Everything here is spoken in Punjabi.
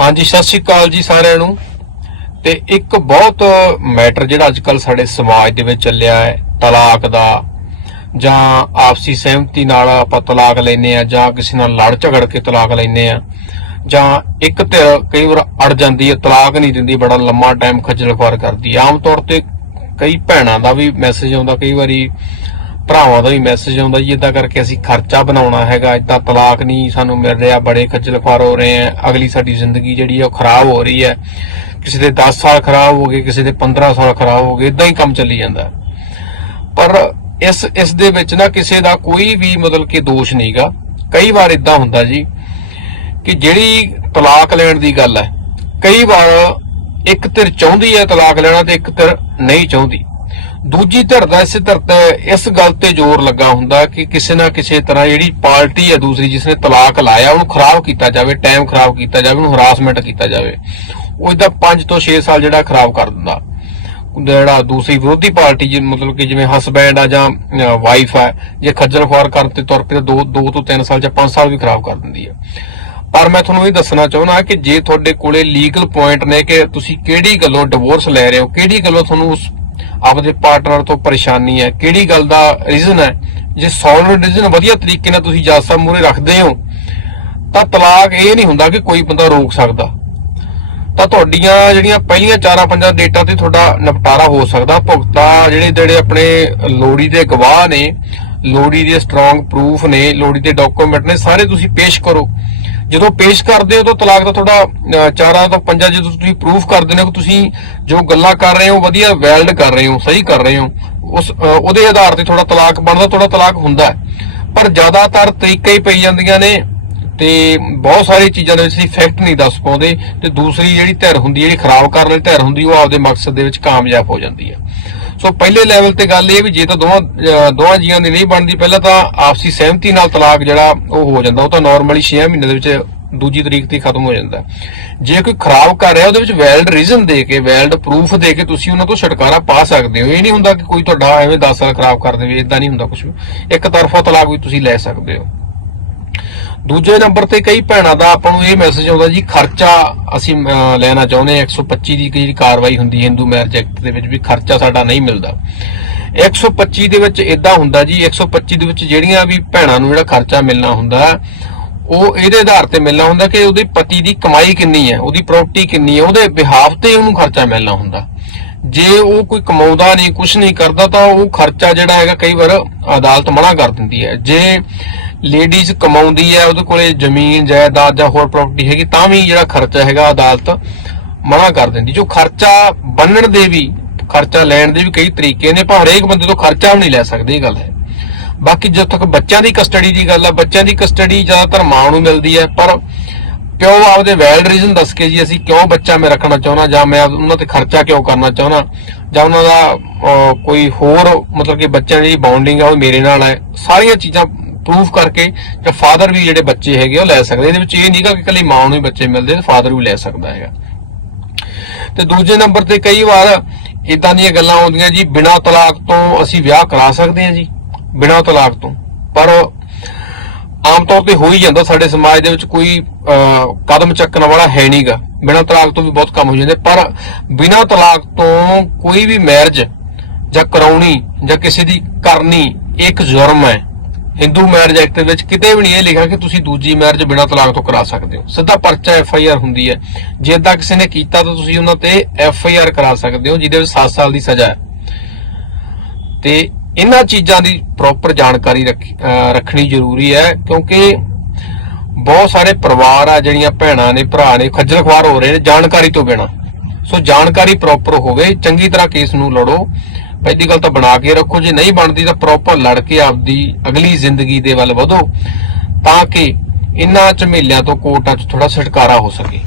ਹਾਂਜੀ, ਸਤਿ ਸ਼੍ਰੀ ਅਕਾਲ ਜੀ ਸਾਰਿਆਂ ਨੂੰ। ਤੇ ਇੱਕ ਬਹੁਤ ਮੈਟਰ ਜਿਹੜਾ ਅੱਜਕੱਲ ਸਾਡੇ ਸਮਾਜ ਦੇ ਵਿੱਚ ਚੱਲਿਆ ਹੈ, ਤਲਾਕ ਦਾ, ਜਾਂ ਆਪਸੀ ਸਹਿਮਤੀ ਨਾਲ ਆਪਾਂ ਤਲਾਕ ਲੈਨੇ ਆ ਜਾਂ ਕਿਸੇ ਨਾਲ ਲੜ ਝਗੜ ਕੇ ਤਲਾਕ ਲੈਨੇ ਆ ਜਾਂ ਇੱਕ ਧਿਰ ਕਈ ਵਾਰ ਅੜ ਜਾਂਦੀ ਹੈ, ਤਲਾਕ ਨਹੀਂ ਦਿੰਦੀ, ਬੜਾ ਲੰਮਾ ਟਾਈਮ ਖੱਜਲ ਖੁਆਰ ਕਰਦੀ ਆਮ ਤੌਰ ਤੇ ਕਈ ਭੈਣਾਂ ਦਾ ਵੀ ਮੈਸੇਜ ਆਉਂਦਾ, ਕਈ ਵਾਰੀ ਭਰਾਵਾਂ ਦਾ ਵੀ ਮੈਸੇਜ ਆਉਂਦਾ ਜੀ ਇਦਾਂ ਕਰਕੇ ਅਸੀਂ ਖਰਚਾ ਬਣਾਉਣਾ ਹੈਗਾ ਇਦਾਂ ਤਲਾਕ ਨਹੀਂ ਸਾਨੂੰ ਮਿਲ ਰਿਹਾ, ਬੜੇ ਖੱਜਲ ਖੁਆਰ ਹੋ ਰਹੇ ਆ ਅਗਲੀ ਸਾਡੀ ਜ਼ਿੰਦਗੀ ਜਿਹੜੀ ਆ ਉਹ ਖਰਾਬ ਹੋ ਰਹੀ ਹੈ। ਕਿਸੇ ਦੇ 10 ਸਾਲ ਖਰਾਬ ਹੋ ਗਏ, ਕਿਸੇ ਦੇ 15 ਸਾਲ ਖਰਾਬ ਹੋ ਗਏ ਇਦਾਂ ਹੀ ਕੰਮ ਚੱਲੀ ਜਾਂਦਾ। ਪਰ ਇਸ ਇਸ ਦੇ ਵਿੱਚ ਨਾ ਕਿਸੇ ਦਾ ਕੋਈ ਵੀ ਮਤਲਬ ਕਿ ਦੋਸ਼ ਨਹੀਂਗਾ ਕਈ ਵਾਰ ਇਦਾਂ ਹੁੰਦਾ ਜੀ ਕਿ ਜਿਹੜੀ ਤਲਾਕ ਲੈਣ ਦੀ ਗੱਲ ਹੈ, ਕਈ ਵਾਰ ਇੱਕ ਧਿਰ ਚਾਹੁੰਦੀ ਹੈ ਤਲਾਕ ਲੈਣਾ ਤੇ ਇੱਕ ਧਿਰ ਨਹੀਂ ਚਾਹੁੰਦੀ। ਦੂਜੀ ਧਿਰ ਦਾ ਇਸੇ ਧਿਰ ਤੇ ਇਸ ਗੱਲ ਤੇ ਜ਼ੋਰ ਲੱਗਾ ਹੁੰਦਾ ਕਿ ਕਿਸੇ ਨਾ ਕਿਸੇ ਤਰ੍ਹਾਂ ਜਿਹੜੀ ਪਾਰਟੀ ਹੈ ਦੂਸਰੀ ਜਿਸ ਨੇ ਤਲਾਕ ਲਾਇਆ, ਉਹਨੂੰ ਖਰਾਬ ਕੀਤਾ ਜਾਵੇ ਟਾਈਮ ਖਰਾਬ ਕੀਤਾ ਜਾਵੇ, ਉਹਨੂੰ ਹਰਾਸਮੈਂਟ ਕੀਤਾ ਜਾਵੇ। ਉਹ ਇਹਦਾ 5 ਤੋਂ 6 ਸਾਲ ਜਿਹੜਾ ਖਰਾਬ ਕਰ ਦਿੰਦਾ। ਜਿਹੜਾ ਦੂਸਰੀ ਵਿਰੋਧੀ ਪਾਰਟੀ ਜਿ ਮਤਲਬ ਕਿ ਜਿਵੇਂ ਹਸਬੈਂਡ ਆ ਜਾਂ ਵਾਈਫ ਆ, ਜੇ ਖੱਜਲ ਖੁਆਰ ਕਰਨ ਤੇ ਤੁਰ ਪਏ ਦੋ ਦੋ ਤੋਂ 3 ਸਾਲ ਜਾਂ 5 ਸਾਲ ਵੀ ਖਰਾਬ ਕਰ ਦਿੰਦੀ ਹੈ ਪਰ ਮੈਂ ਤੁਹਾਨੂੰ ਇਹ ਦੱਸਣਾ ਚਾਹੁੰਦਾ ਕਿ ਜੇ ਤੁਹਾਡੇ ਕੋਲੇ ਲੀਗਲ ਪੁਆਇੰਟ ਨੇ ਕਿ ਤੁਸੀਂ ਕਿਹੜੀ ਗੱਲੋਂ ਡਿਵੋਰਸ ਲੈ ਰਹੇ ਹੋ, ਕਿਹੜੀ ਗੱਲੋਂ ਤੁਹਾਨੂੰ ਉਸ ਆਪਦੇ ਪਾਰਟਨਰ ਤੋਂ ਪਰੇਸ਼ਾਨੀ ਹੈ। ਕਿਹੜੀ ਗੱਲ ਦਾ ਰੀਜ਼ਨ ਹੈ? ਜੇ ਸੋਲਿਡ ਰੀਜ਼ਨ ਵਧੀਆ ਤਰੀਕੇ ਨਾਲ ਤੁਸੀਂ ਜੱਜ ਸਾਹਿਬ ਮੂਹਰੇ ਰੱਖਦੇ ਹੋ, ਤਾਂ ਤਲਾਕ ਇਹ ਨਹੀਂ ਹੁੰਦਾ ਕਿ ਕੋਈ ਬੰਦਾ ਰੋਕ ਸਕਦਾ। ਤਾਂ ਤੁਹਾਡੀਆਂ ਜਿਹੜੀਆਂ ਪਹਿਲੀਆਂ ਚਾਰਾਂ ਪੰਜਾਂ ਡੇਟਾਂ ਤੇ ਤੁਹਾਡਾ ਨਿਪਟਾਰਾ ਹੋ ਸਕਦਾ। ਭੁਗਤਾ ਜਿਹੜੇ ਜਿਹੜੇ ਆਪਣੇ ਲੋੜੀ ਦੇ ਗਵਾਹ ਨੇ ਲੋੜੀ ਦੇ ਸਟਰੋਂਗ ਪ੍ਰੂਫ ਨੇ ਲੋੜੀ ਦੇ ਡਾਕੂਮੈਂਟ ਨੇ, ਸਾਰੇ ਤੁਸੀਂ ਪੇਸ਼ ਕਰੋ। ਜਦੋਂ ਪੇਸ਼ ਕਰਦੇ ਹੋ ਤਾਂ ਤਲਾਕ ਦਾ ਤੁਹਾਡਾ ਚਾਰਾਂ ਤੋਂ ਪੰਜਾਂ ਜਦੋਂ ਤੁਸੀਂ ਪ੍ਰੂਫ ਕਰਦੇ ਨੇ ਕਿ ਤੁਸੀਂ ਜੋ ਗੱਲਾਂ ਕਰ ਰਹੇ ਹੋ, ਵਧੀਆ ਵੈਲਿਡ ਕਰ ਰਹੇ ਹੋ, ਸਹੀ ਕਰ ਰਹੇ ਹੋ, ਉਸ ਉਹਦੇ ਆਧਾਰ ਤੇ ਤੁਹਾਡਾ ਤਲਾਕ ਬਣਦਾ, ਤੁਹਾਡਾ ਤਲਾਕ ਹੁੰਦਾ ਪਰ ਜ਼ਿਆਦਾਤਰ ਤਰੀਕੇ ਹੀ ਪਈ ਜਾਂਦੀਆਂ ਨੇ ਤੇ ਬਹੁਤ ਸਾਰੀ ਚੀਜ਼ਾਂ ਦੇ ਵਿੱਚ ਅਸੀਂ ਫੈਕਟ ਨਹੀਂ ਦੱਸ ਪਾਉਂਦੇ ਤੇ ਦੂਸਰੀ ਜਿਹੜੀ ਧਿਰ ਹੁੰਦੀ ਹੈ, ਜਿਹੜੀ ਖਰਾਬ ਕਰਨ ਵਾਲੀ ਧਿਰ ਹੁੰਦੀ, ਉਹ ਆਪਦੇ ਮਕਸਦ ਦੇ ਵਿੱਚ ਕਾਮਯਾਬ ਹੋ ਜਾਂਦੀ ਹੈ। ਸੋ ਪਹਿਲੇ ਲੈਵਲ ਤੇ ਗੱਲ ਇਹ ਵੀ ਜੇ ਤਾਂ ਦੋਵਾਂ ਦੋਵਾਂ ਜੀਆਂ ਦੀ ਨਹੀਂ ਬਣਦੀ, ਪਹਿਲਾਂ ਤਾਂ ਆਪਸੀ ਸਹਿਮਤੀ ਨਾਲ ਤਲਾਕ ਜਿਹੜਾ ਉਹ ਹੋ ਜਾਂਦਾ, ਉਹ ਤਾਂ ਨਾਰਮਲੀ 6 ਮਹੀਨੇ ਦੇ ਵਿੱਚ ਦੂਜੀ ਤਰੀਕ ਤੇ ਖਤਮ ਹੋ ਜਾਂਦਾ। ਜੇ ਕੋਈ ਖਰਾਬ ਕਰ ਰਿਹਾ, ਉਹਦੇ ਵਿੱਚ ਵੈਲਿਡ ਰੀਜ਼ਨ ਦੇ ਕੇ ਵੈਲਿਡ ਪ੍ਰੂਫ ਦੇ ਕੇ ਤੁਸੀਂ ਉਹਨਾਂ ਤੋਂ ਛੁਟਕਾਰਾ ਪਾ ਸਕਦੇ ਹੋ। ਇਹ ਨਹੀਂ ਹੁੰਦਾ ਕਿ ਕੋਈ ਤੁਹਾਡਾ ਐਵੇਂ 10 ਸਾਲ ਖਰਾਬ ਕਰ ਦੇਵੇ ਇਦਾਂ ਨਹੀਂ ਹੁੰਦਾ ਕੁਝ ਇੱਕ ਤਰਫਾ ਤਲਾਕ ਵੀ ਤੁਸੀਂ ਲੈ ਸਕਦੇ ਹੋ। ਦੂਜੇ ਨੰਬਰ ਤੇ ਕਈ ਭੈਣਾਂ ਦਾ ਆਪਾਂ ਨੂੰ ਇਹ ਮੈਸੇਜ ਆਉਂਦਾ ਜੀ ਖਰਚਾ ਅਸੀਂ ਅਹ, ਲੈਣਾ ਚਾਹੁੰਦੇ ਹਾਂ 125 ਦੀ ਜਿਹੜੀ ਕਾਰਵਾਈ ਹੁੰਦੀ ਹਿੰਦੂ ਮੈਰਿਜ ਐਕਟ ਦੇ ਵਿੱਚ ਵੀ ਖਰਚਾ ਸਾਡਾ ਨਹੀਂ ਮਿਲਦਾ। 125 ਦੇ ਵਿੱਚ ਇਦਾਂ ਹੁੰਦਾ ਜੀ 125 ਦੇ ਵਿੱਚ ਜਿਹੜੀਆਂ ਵੀ ਭੈਣਾਂ ਨੂੰ ਜਿਹੜਾ ਖਰਚਾ ਮਿਲਣਾ ਹੁੰਦਾ ਉਹ ਇਹਦੇ ਆਧਾਰ ਤੇ ਮਿਲਣਾ ਹੁੰਦਾ ਕਿ ਉਹਦੇ ਪਤੀ ਦੀ ਕਮਾਈ ਕਿੰਨੀ ਹੈ ਉਹਦੀ ਪ੍ਰਾਪਰਟੀ ਕਿੰਨੀ ਹੈ ਉਹਦੇ ਬਿਹਾਫ ਤੇ ਉਹਨੂੰ ਖਰਚਾ ਮਿਲਣਾ ਹੁੰਦਾ। ਜੇ ਉਹ ਕੋਈ ਕਮਾਉਂਦਾ ਨਹੀਂ ਕੁਝ ਨਹੀਂ ਕਰਦਾ ਤਾਂ ਉਹ ਖਰਚਾ ਜਿਹੜਾ ਹੈਗਾ ਕਈ ਵਾਰ ਅਦਾਲਤ ਮਨਾ ਕਰ ਦਿੰਦੀ ਹੈ। ਜੇ ਲੇਡੀਜ਼ ਕਮਾਉਂਦੀ ਹੈ, ਉਹਦੇ ਕੋਲੇ ਜ਼ਮੀਨ, ਜਾਇਦਾਦ ਜਾਂ ਹੋਰ ਪ੍ਰਾਪਰਟੀ ਹੈਗੀ, ਤਾਂ ਵੀ ਜਿਹੜਾ ਖਰਚਾ ਹੈਗਾ, ਅਦਾਲਤ ਮਨਾ ਕਰ ਦਿੰਦੀ। ਜੋ ਖਰਚਾ ਬੰਨਣ ਦੇ ਵੀ, ਖਰਚਾ ਲੈਣ ਦੇ ਵੀ ਕਈ ਤਰੀਕੇ ਨੇ, ਪਰ ਹਰੇਕ ਬੰਦੇ ਤੋਂ ਖਰਚਾ ਵੀ ਨਹੀਂ ਲੈ ਸਕਦੇ, ਇਹ ਗੱਲ ਹੈ। ਬਾਕੀ ਜਦ ਤੱਕ ਬੱਚਿਆਂ ਦੀ ਕਸਟਡੀ ਦੀ ਗੱਲ ਆ, ਬੱਚਿਆਂ ਦੀ ਕਸਟਡੀ ਜ਼ਿਆਦਾਤਰ ਮਾਂ ਨੂੰ ਮਿਲਦੀ ਹੈ, ਪਰ ਪਿਓ ਆਪਦੇ ਵੈਲਡ ਰੀਜ਼ਨ ਦੱਸ ਕੇ ਜੀ, ਅਸੀਂ ਕਿਉਂ ਬੱਚਾ ਮੈਂ ਰੱਖਣਾ ਚਾਹੁੰਦਾ, ਜਾਂ ਮੈਂ ਉਹਨਾਂ ਤੇ ਖਰਚਾ ਕਿਉਂ ਕਰਨਾ ਚਾਹੁੰਦਾ, ਜਾਂ ਉਹਨਾਂ ਦਾ ਕੋਈ ਹੋਰ ਮਤਲਬ ਕਿ ਬੱਚਿਆਂ ਦੀ ਬੌਂਡਿੰਗ ਆ, ਉਹ ਮੇਰੇ ਨਾਲ ਹੈ, ਸਾਰੀਆਂ ਚੀਜ਼ਾਂ ਪ੍ਰੂਫ ਕਰਕੇ ਜਾਂ ਫਾਦਰ ਵੀ ਜਿਹੜੇ ਬੱਚੇ ਹੈਗੇ ਉਹ ਲੈ ਸਕਦੇ ਇਹਦੇ ਵਿੱਚ ਇਹ ਨਹੀਂਗਾ ਕਿ ਇਕੱਲੀ ਮਾਂ ਨੂੰ ਹੀ ਬੱਚੇ ਮਿਲਦੇ ਤੇ ਫਾਦਰ ਵੀ ਲੈ ਸਕਦਾ ਹੈਗਾ। ਤੇ ਦੂਜੇ ਨੰਬਰ ਤੇ ਕਈ ਵਾਰ ਇਦਾਂ ਦੀਆਂ ਗੱਲਾਂ ਆਉਂਦੀਆਂ ਜੀ, ਬਿਨਾਂ ਤਲਾਕ ਤੋਂ ਅਸੀਂ ਵਿਆਹ ਕਰਾ ਸਕਦੇ ਹਾਂ ਜੀ, ਬਿਨਾਂ ਤਲਾਕ ਤੋਂ। ਪਰ ਆਮ ਤੌਰ ਤੇ ਹੋ ਹੀ ਜਾਂਦਾ, ਸਾਡੇ ਸਮਾਜ ਦੇ ਵਿੱਚ ਕੋਈ ਕਦਮ ਚੱਕਣ ਵਾਲਾ ਹੈ ਨਹੀਂਗਾ ਬਿਨਾਂ ਤਲਾਕ ਤੋਂ ਵੀ ਬਹੁਤ ਕੰਮ ਹੋ ਜਾਂਦੇ। ਪਰ ਬਿਨਾਂ ਤਲਾਕ ਤੋਂ ਕੋਈ ਵੀ ਮੈਰਿਜ ਜਾਂ ਕਰਾਉਣੀ ਜਾਂ ਕਿਸੇ ਦੀ ਕਰਨੀ ਇੱਕ ਜੁਰਮ ਹੈ। ਹਿੰਦੂ ਮੈਰਿਜ ਐਕਟ ਦੇ ਵਿੱਚ ਕਿਤੇ ਵੀ ਨਹੀਂ ਇਹ ਲਿਖਿਆ ਕਿ ਤੁਸੀਂ ਦੂਜੀ ਮੈਰਿਜ ਬਿਨਾਂ ਤਲਾਕ ਤੋਂ ਕਰਾ ਸਕਦੇ ਹੋ। ਸਿੱਧਾ ਪਰਚਾ ਐਫ ਆਈ ਆਰ ਹੁੰਦੀ ਹੈ। ਜੇ ਇਦਾਂ ਕਿਸੇ ਨੇ ਕੀਤਾ ਤਾਂ ਤੁਸੀਂ ਉਹਨਾਂ ਤੇ ਐਫ ਆਈ ਆਰ ਕਰਾ ਸਕਦੇ ਹੋ, ਜਿਹਦੇ ਵਿੱਚ 7 ਸਾਲ ਦੀ ਸਜ਼ਾ ਹੈ। ਤੇ ਇਹਨਾਂ ਚੀਜ਼ਾਂ ਦੀ ਪ੍ਰੋਪਰ ਜਾਣਕਾਰੀ ਰੱਖਣੀ ਜ਼ਰੂਰੀ ਹੈ, ਕਿਉਂਕਿ ਬਹੁਤ ਸਾਰੇ ਪਰਿਵਾਰ ਆ, ਜਿਹੜੀਆਂ ਭੈਣਾਂ ਨੇ, ਭਰਾ ਨੇ, ਖੱਜਲ ਖੁਆਰ ਹੋ ਰਹੇ ਨੇ ਜਾਣਕਾਰੀ ਤੋਂ ਬਿਨਾ। ਸੋ ਜਾਣਕਾਰੀ ਪ੍ਰੋਪਰ ਹੋਵੇ, ਚੰਗੀ ਤਰ੍ਹਾਂ ਕੇਸ ਨੂੰ ਲੜੋ। ਪਹਿਲੀ ਗੱਲ ਤਾਂ ਬਣਾ ਕੇ ਰੱਖੋ, ਜੇ ਨਹੀਂ ਬਣਦੀ ਤਾਂ ਪ੍ਰੋਪਰ ਲੜ ਕੇ ਆਪਦੀ ਅਗਲੀ ਜ਼ਿੰਦਗੀ ਦੇ ਵੱਲ ਵਧੋ, ਤਾਂ ਕਿ ਇਨ੍ਹਾਂ ਝਮੇਲਿਆਂ ਤੋਂ ਕੋਰਟਾਂ 'ਚ ਥੋੜਾ ਛੁਟਕਾਰਾ ਹੋ ਸਕੇ।